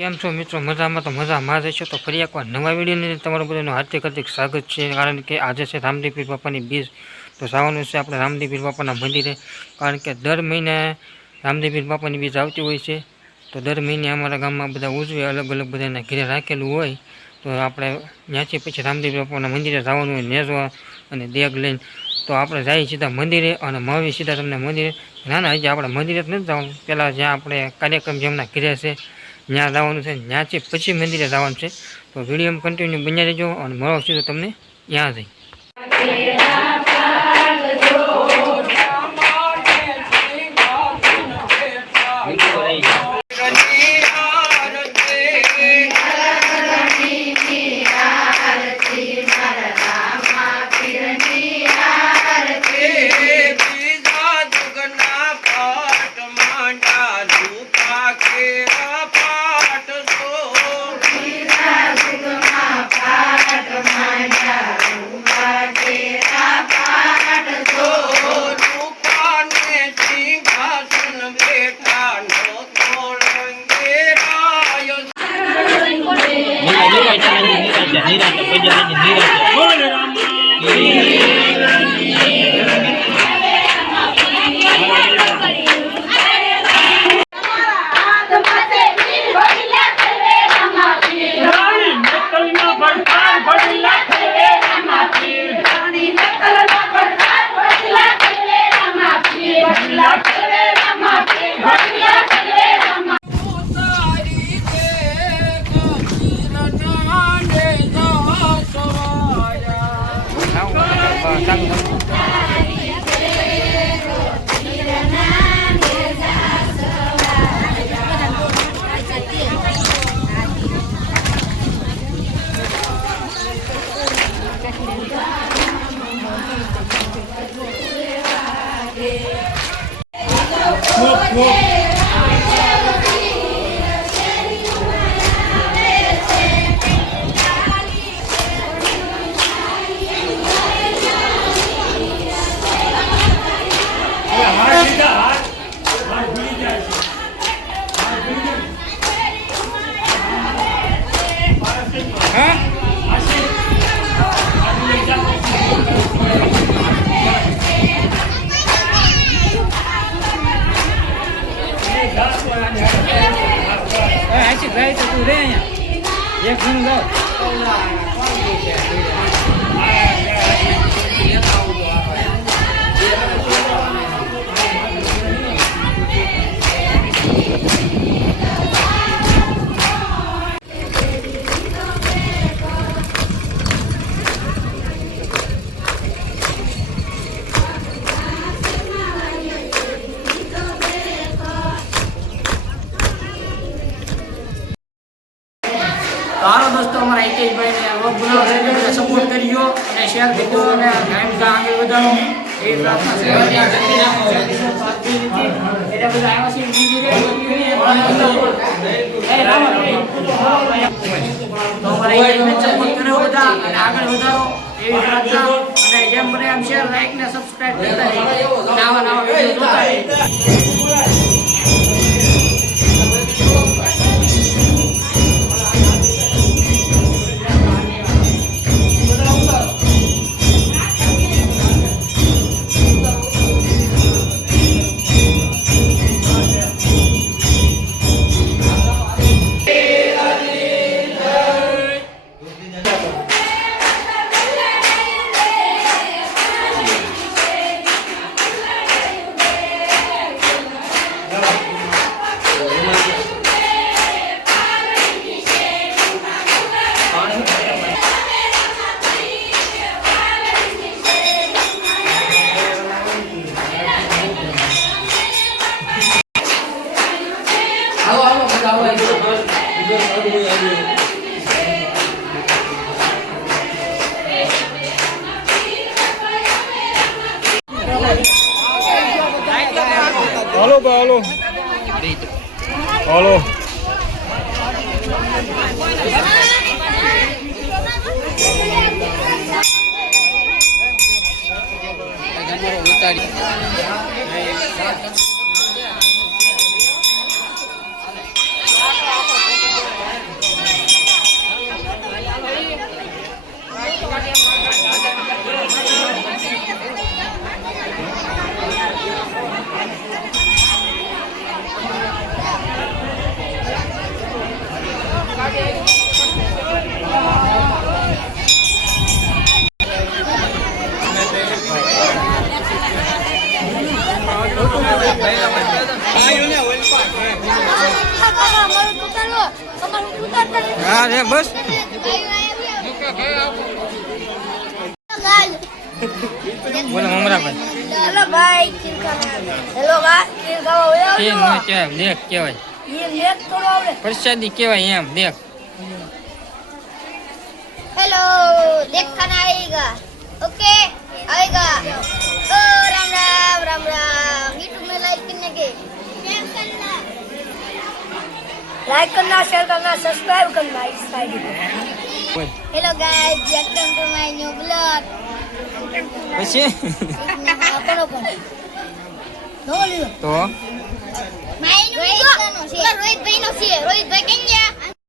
કેમ છો મિત્રો? મજામાં તો મજામાં જ છો. તો ફરી એકવાર નવા વિડીયોની તમારું બધાનું હાર્દિક હાર્દિક સ્વાગત છે. કારણ કે આજે છે રામદેવ પીર બાપાની બીજ. તો જવાનું છે આપણે રામદેવ પીર બાપાના મંદિરે. કારણ કે દર મહિને રામદેવ પીર બાપાની બીજ આવતી હોય છે. તો દર મહિને અમારા ગામમાં બધા ઉજવે, અલગ અલગ બધાના ઘરે રાખેલું હોય. તો આપણે ત્યાંથી પછી રામદેવ બાપાના મંદિરે જવાનું હોય નેજવા અને દેગ લઈને. તો આપણે જઈએ સીધા મંદિરે અને મવી સીધા તમને મંદિરે. ના ના આપણે મંદિરે જ નથી જવાનું. પહેલાં જ્યાં આપણે કાર્યક્રમ જેમના ઘરે છે ત્યાં જવાનું છે ત્યાંથી પછી મંદિરે જવાનું છે. તો વીડિયો કન્ટિન્યુ બન્યા રહેજો અને મળો તો તમને ત્યાં જઈ. બીજા ઉતારી Whoop, whoop. તો હાલો દોસ્તો અમારા હિતેશભાઈને વગુનો સપોર્ટ કર્યો અને શેર કર્યો અને ગામ આગળ વધારો. એ પ્રાર્થના છે. એટલે બધા આવ્યા છે. તો અમારા હિતેશભાઈને સપોર્ટ કર્યો બધા અને આગળ વધારો. એવી પ્રાર્થના અને જેમ બને એમ શેર લાઈક ને સબસ્ક્રાઇબ કરતા નવા નવા વીડિયો જોતા હાલો ભાઈ હાલો. હાલો. ઉતારી. હા રે બસ. બોલો મમરા ભાઈ હેલો ભાઈ હેલો એમ દેખ હેલો દેખાના આવેગા ઓકે लाइक करना शेयर करना सब्सक्राइब करना इस साइड બોલ hello guys welcome to my new blog પછી इसमें हाँ करो करो नो लियो તો માય નું રોહિત ભાઈ નો છે રોહિત ભાઈ નો છે રોહિત ભાઈ કેમ ગયા